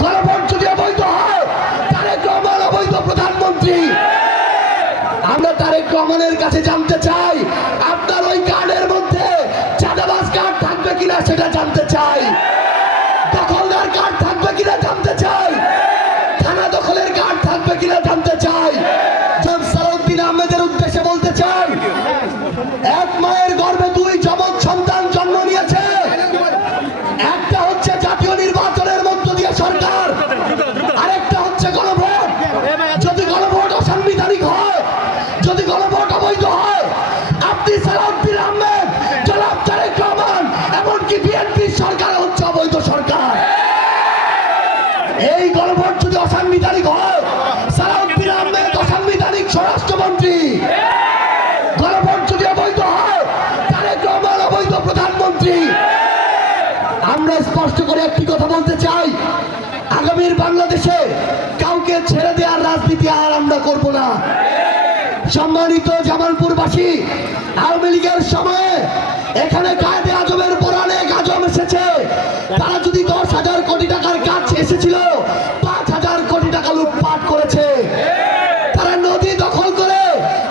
গণভোট যদি অবৈধ হয়, তারেক রহমান অবৈধ প্রধানমন্ত্রী। আমরা তারেক রহমানের কাছে জানতে চাই, আপনার ওই কার্ডের মধ্যে চাঁদাবাজ কার্ড থাকবে কিনা সেটা জানতে চাই, দখলদার কার্ড থাকবে কিনা জানতে চাই, থানা দখলের কার্ড থাকবে কিনা জানতে চাই। সালাউদ্দিন আহমেদের উদ্দেশ্যে বলতে চাই, এক মায়ের গর্ভে দুই যমজ সন্তান জন্ম নিয়েছে। একটা হচ্ছে জাতীয় নির্বাচনের মধ্য দিয়ে সরকার, আরেকটা হচ্ছে গণভোট। যদি গণভোট অসাংবিধানিক হয়, যদি গণভোট অবৈধ হয়, আপনি সালাউদ্দিন আহমেদ, জনাব তারেক রহমান, এমনকি বিএনপি সরকার হচ্ছে অবৈধ সরকার। এই গণভোট যদি অসাংবিধানিক হয়, সালাউদ্দিন আহমেদ অসাংবিধানিক স্বরাষ্ট্রমন্ত্রী। গণভোট যদি অবৈধ হয়, তারেক রহমান অবৈধ প্রধানমন্ত্রী। আমরা স্পষ্ট করে একটি কথা বলতে চাই, আগামীর বাংলাদেশে কাউকে ছেড়ে দেওয়ার রাজনীতি আর আমরা করব না। সম্মানিত জামালপুরবাসী, আওয়ামী লীগের সময়ে এখানে কায়েদে আজমের পর অনেক আজম এসেছে। তারা যদি 10,000 কোটি টাকার কাজ এসেছিল, 5,000 কোটি টাকা লুটপাট করেছে। তারা নদী দখল করে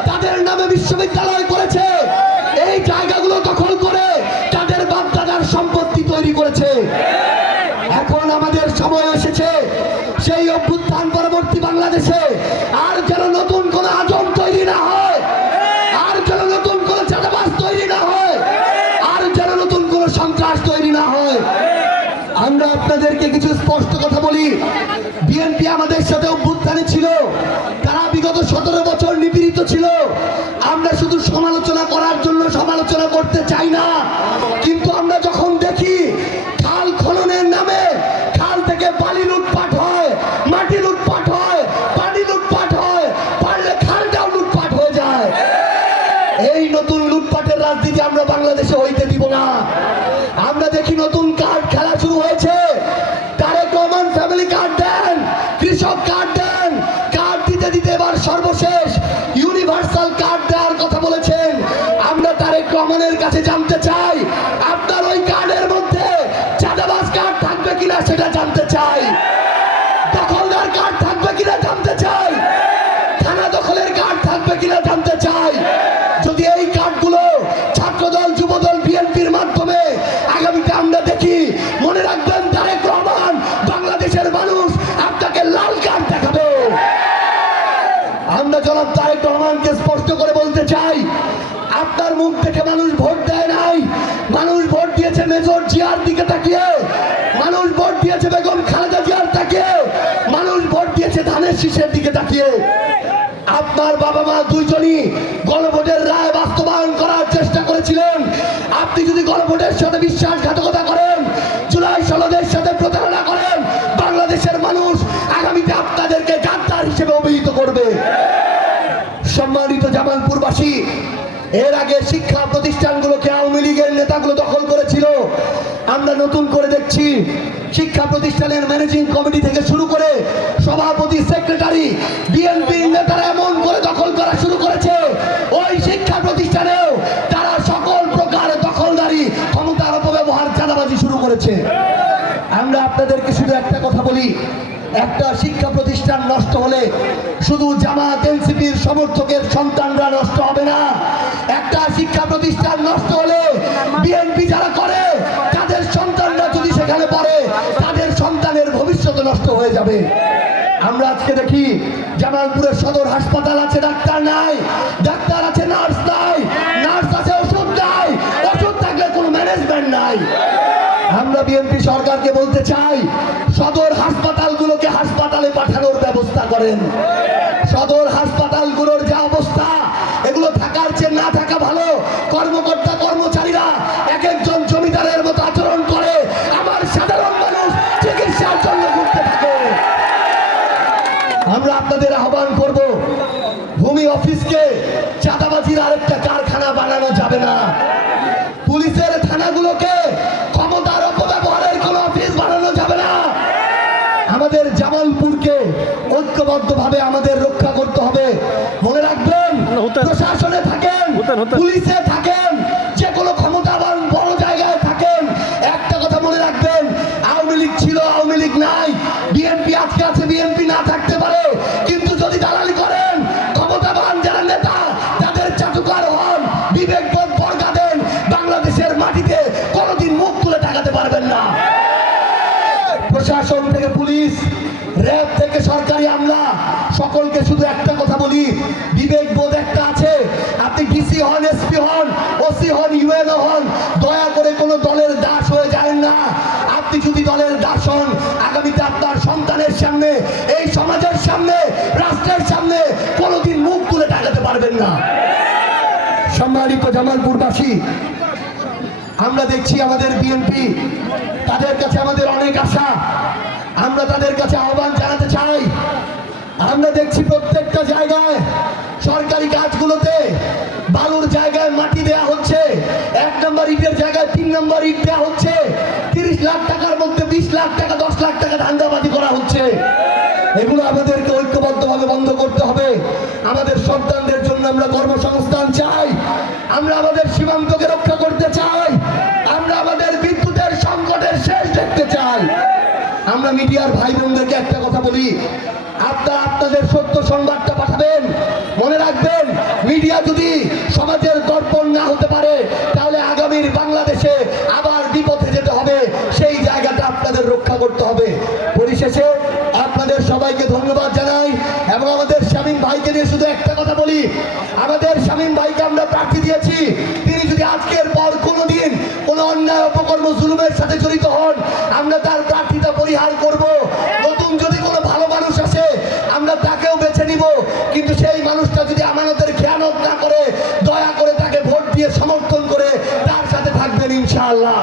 তাদের নামে বিশ্ববিদ্যালয় করেছে। এই জায়গাগুলো দখল করে তাদের বাপ-দাদার সম্পত্তি তৈরি করেছে। এখন আমাদের সময় এসেছে সেই অভ্যুত্থান পরবর্তী বাংলাদেশে আর যেন নতুন কোন আজম তৈরি না হয়, আর যেন নতুন কোন চাঁদাবাজ তৈরি না হয়, আর যেন নতুন কোন সন্ত্রাস তৈরি না হয়। আমরা আপনাদেরকে কিছু স্পষ্ট কথা বলি, বিএনপি আমাদের সাথে অভ্যুত্থানে ছিল, তারা বিগত 17 বছর নিপীড়িত ছিল। আমরা শুধু সমালোচনা করার জন্য সমালোচনা করতে চাই না, কিন্তু আমরা যখন দেখি খাল খননের নামে খাল থেকে বালি লুটপাট হয়, মাটি লুটপাট হয়, পানি লুটপাট হয়, পারলে খালটাও লুটপাট হয়ে যায়। এই নতুন লুটপাটের রাজনীতি আমরা বাংলাদেশে হইতে দিব না। আমরা দেখি নতুন কার্ড খেলা শুরু হয়েছে। তারেক রহমান ফ্যামিলি কার্ড দেন, কৃষক কার্ড দেন, কার্ড দিতে দিতে এবার সর্বশেষ ইউনিভার্সাল কার্ড দেওয়ার কথা বলেছেন। আমরা তারেক রহমানের কাছে জানতে চাই, আপনার ওই কার্ডের মধ্যে চাঁদাবাজ কার্ড থাকবে কিনা সেটা জানতে চাই, দখলদার কার্ড থাকবে কিনা জানতে চাই, থানা দখলের কার্ড থাকবে কিনা জানতে চাই। যদি এই কার্ডগুলো ছাত্রদল, যুবদল, বিএনপির মাধ্যমে আগামীতে আমরা দেখি, মনে রাখবেন তারেক রহমান, বাংলাদেশের মানুষ আপনাকে লাল কার্ড দেখাবে। আমরা জনাব তারেক রহমানকে স্পষ্ট করে বলতে চাই, আপনার মুখ দেখে মানুষ ভোট দেয় নাই। মানুষ ভোট দিয়েছে মেজর জিয়ার দিকে তাকিয়ে, মানুষ ভোট দিয়েছে বেগম খালেদা জিয়ার তাকিয়ে, মানুষ ভোট দিয়েছে ধানের শীষের দিকে তাকিয়ে। আপনার বাবা মা দুইজনই গণভোটের রায় বাস্তবায়ন করার চেষ্টা করেছিলেন। আপনি যদি গণভোটের সাথে বিশ্বাসঘাতকতা করেন, জুলাই সনদের সাথে প্রতারণা করেন, বাংলাদেশের মানুষ আগামীতে আপনাদেরকে গাদ্দার হিসেবে অভিহিত করবে। সম্মানিত জামালপুরবাসী, এর আগে শিক্ষা প্রতিষ্ঠানগুলোকে আওয়ামী লীগের নেতাগুলো দখল করেছিল। আমরা নতুন করে দেখছি শিক্ষা প্রতিষ্ঠানের ম্যানেজিং কমিটি থেকে শুরু করে সভাপতি, সেক্রেটারি, বিএনপির নেতারা এমন করে দখল করা শুরু করেছে, ওই শিক্ষা প্রতিষ্ঠানেও তারা সকল প্রকার দখলদারি, ক্ষমতার অপব্যবহার, চাঁদাবাজি শুরু করেছে। আমরা আপনাদেরকে শুধু একটা কথা বলি, একটা শিক্ষা প্রতিষ্ঠান নষ্ট হলে শুধু জামাত, এনসিপির সমর্থকের সন্তানরা নষ্ট হবে না। একটা শিক্ষা প্রতিষ্ঠান নষ্ট হলে বিএনপি যারা করে তাদের সন্তানরা যদি সেখানে পড়ে, তাদের সন্তানের ভবিষ্যৎ নষ্ট হয়ে যাবে। আমরা আজকে দেখি জামালপুরের সদর হাসপাতাল আছে, ডাক্তার নাই, ডাক্তার আছে, নার্স নাই, নার্স আছে, ওষুধ নাই, ওষুধ থাকলে কোনো ম্যানেজমেন্ট নাই। আমরা বিএনপি সরকারকে বলতে চাই, সদর হাসপাতালগুলোকে হাসপাতালে পাঠানোর ব্যবস্থা করেন। সদর হাসপাতালগুলোর যা অবস্থা, এগুলো থাকার চেয়ে না থাকা ভালো। কর্মকর্তা কর্মচারীরা এক একজন জমিদারের মতো আচরণ করে, আমার সাধারণ মানুষ চিকিৎসার জন্য ঘুরতে থাকে। আমরা আপনাদের আহ্বান করব, ভূমি অফিসকে চাঁদাবাজির আরেকটা কারখানা বানানো যাবে না। পুলিশের থানাগুলোকে ক্ষমতার অপব্যবহারের কোন অফিস বানানো যাবে না। আমাদের জামালপুরকে ঐক্যবদ্ধভাবে আমাদের রক্ষা করতে হবে। মনে রাখবেন, প্রশাসনে থাকেন, পুলিশে থাকেন, যে কোনো ক্ষমতাবান বড় জায়গায় থাকেন, একটা কথা মনে রাখবেন, আওয়ামী লীগ ছিল, আওয়ামী লীগ নাই, প্রশাসন থেকে পুলিশ, র্যাব থেকে সরকারি আমলা, সকলকে শুধু একটা কথা বলি, বিবেক বোধ একটা আছে। আপনি ডিসি হন, এসপি হন, ওসি হন, ইউএনও হন, দয়া করে কোনো দলের দাস হয়ে যায় না। আপনি যদি দলের দাস হন, আগামীতে আপনার সন্তানের সামনে, এই সমাজের সামনে, রাষ্ট্রের সামনে কোনোদিন মুখ তুলে তাকাতে পারবেন না। সম্মানিত জামালপুরবাসী, আমরা দেখছি আমাদের বিএনপি, তাদের কাছে আমাদের অনেক আশা। আমরা তাদের কাছে আহ্বান জানাতে চাই। আমরা দেখছি প্রত্যেকটা জায়গায় সরকারি কাজগুলোতে বালুর জায়গায় মাটি দেয়া হচ্ছে, 1 নম্বর ইটের জায়গায় 3 নম্বর ইট দেওয়া হচ্ছে, 30 লাখ টাকার মধ্যে 20 লাখ টাকা, 10 লাখ টাকা ধান্দাবাজি করা হচ্ছে। এগুলো আমাদেরকে ঐক্যবদ্ধভাবে বন্ধ করতে হবে। আমাদের সন্তানদের জন্য আমরা কর্মসংস্থান চাই, আমরা আমাদের সীমান্তকে রক্ষা করতে চাই, আমরা আমাদের বিদ্যুতের সংকটের শেষ দেখতে চাই। আমরা মিডিয়ার ভাই বোনদেরকে একটা কথা বলি, আপনারা আপনাদের সত্য সংবাদটা পাঠাবেন। মনে রাখবেন, মিডিয়া যদি সমাজের দর্পণ না হতে পারে, তাহলে আগামীর বাংলাদেশে আবার বিপথে যেতে হবে। সেই জায়গাটা আপনাদের রক্ষা করতে হবে। পরিশেষে আপনাদের সবাইকে ধন্যবাদ জানাই এবং আমাদের শামীম ভাইকে নিয়ে শুধু একটা কথা বলি, আমাদের শামীম ভাইকে আমরা প্রার্থী দিয়েছি। তিনি যদি আজকের পর কোনোদিন কোনো অন্যায় অপকর্ম জুলুমের সাথে জড়িত হন, আমরা তার প্রার্থিতা পরিহার করব। নতুন যদি কোনো ভালো মানুষ আসে, আমরা তাকেও বেছে নিব, কিন্তু সেই মানুষটা যদি আমানতের খেয়ানত না করে, দয়া করে তাকে ভোট দিয়ে সমর্থন করে তার সাথে থাকবেন ইনশাআল্লাহ।